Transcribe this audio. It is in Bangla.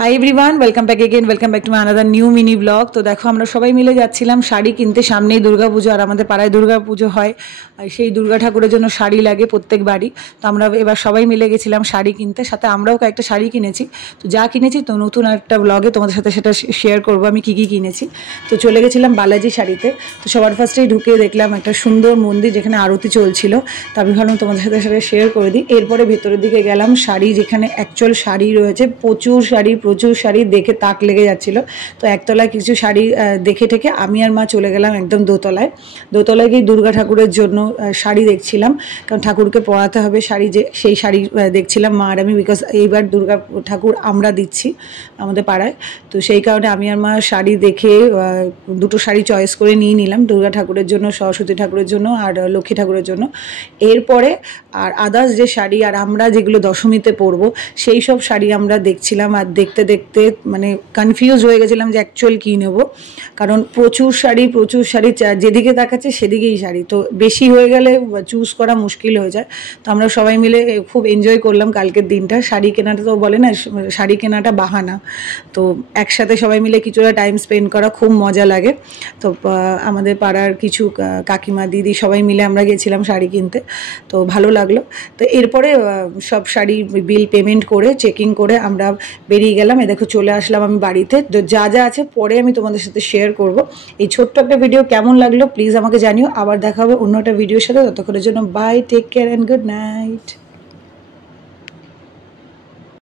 Hi everyone, welcome back again, welcome back to my another new mini blog. তো দেখো, আমরা সবাই মিলে যাচ্ছিলাম শাড়ি কিনতে। সামনেই দুর্গাপুজো, আর আমাদের পাড়ায় দুর্গাপুজো হয়, আর সেই দুর্গা ঠাকুরের জন্য শাড়ি লাগে প্রত্যেক বাড়ি। তো আমরা এবার সবাই মিলে গেছিলাম শাড়ি কিনতে, সাথে আমরাও কয়েকটা শাড়ি কিনেছি। তো যা কিনেছি তো নতুন একটা ব্লগে তোমাদের সাথে সেটা শেয়ার করবো আমি কী কী কিনেছি। তো চলে গেছিলাম বালাজি শাড়িতে। তো সবার ফার্স্টেই ঢুকে দেখলাম একটা সুন্দর মন্দির যেখানে আরতি চলছিল। তো আমি ভাবলাম তোমাদের সাথে সেটা শেয়ার করে দিই। এরপরে ভেতরের দিকে গেলাম, শাড়ি যেখানে অ্যাকচুয়াল শাড়ি রয়েছে, প্রচুর শাড়ি দেখে তাক লেগে যাচ্ছিলো। তো একতলায় কিছু শাড়ি দেখে ঠেকে আমি আর মা চলে গেলাম একদম দোতলায় গিয়ে দুর্গা ঠাকুরের জন্য শাড়ি দেখছিলাম, কারণ ঠাকুরকে পরাতে হবে শাড়ি, যে সেই শাড়ি দেখছিলাম মা আর আমি, বিকজ এইবার দুর্গা ঠাকুর আমরা দিচ্ছি আমাদের পাড়ায়। তো সেই কারণে আমি আর মা শাড়ি দেখে দুটো শাড়ি চয়েস করে নিয়ে নিলাম, দুর্গা ঠাকুরের জন্য, সরস্বতী ঠাকুরের জন্য আর লক্ষ্মী ঠাকুরের জন্য। এরপরে আর আদার্স যে শাড়ি আর আমরা যেগুলো দশমীতে পরবো সেই সব শাড়ি আমরা দেখছিলাম, আর দেখতে দেখতে মানে কনফিউজ হয়ে গেছিলাম যে অ্যাকচুয়াল কী নেবো। কারণ প্রচুর শাড়ি যেদিকে তাকাচ্ছে সেদিকেই শাড়ি, তো বেশি হয়ে গেলে চুজ করা মুশকিল হয়ে যায়। তো আমরা সবাই মিলে খুব এনজয় করলাম কালকের দিনটা। শাড়ি কেনাটা তো বলে না, শাড়ি কেনাটা বাহানা, তো একসাথে সবাই মিলে কিছুটা টাইম স্পেন্ড করা খুব মজা লাগে। তো আমাদের পাড়ার কিছু কাকিমা দিদি সবাই মিলে আমরা গেছিলাম শাড়ি কিনতে, তো ভালো লাগলো। তো এরপরে সব শাড়ি বিল পেমেন্ট করে চেকিং করে আমরা বেরিয়ে গেলাম। দেখো চলে আসলাম আমি বাড়িতে। তো যা যা আছে পরে আমি তোমাদের সাথে শেয়ার করব। এই ছোট্ট একটা ভিডিও কেমন লাগলো প্লিজ আমাকে জানিও। আবার দেখা হবে অন্য একটা ভিডিওর সাথে। ততক্ষণের জন্য bye, take care and good night.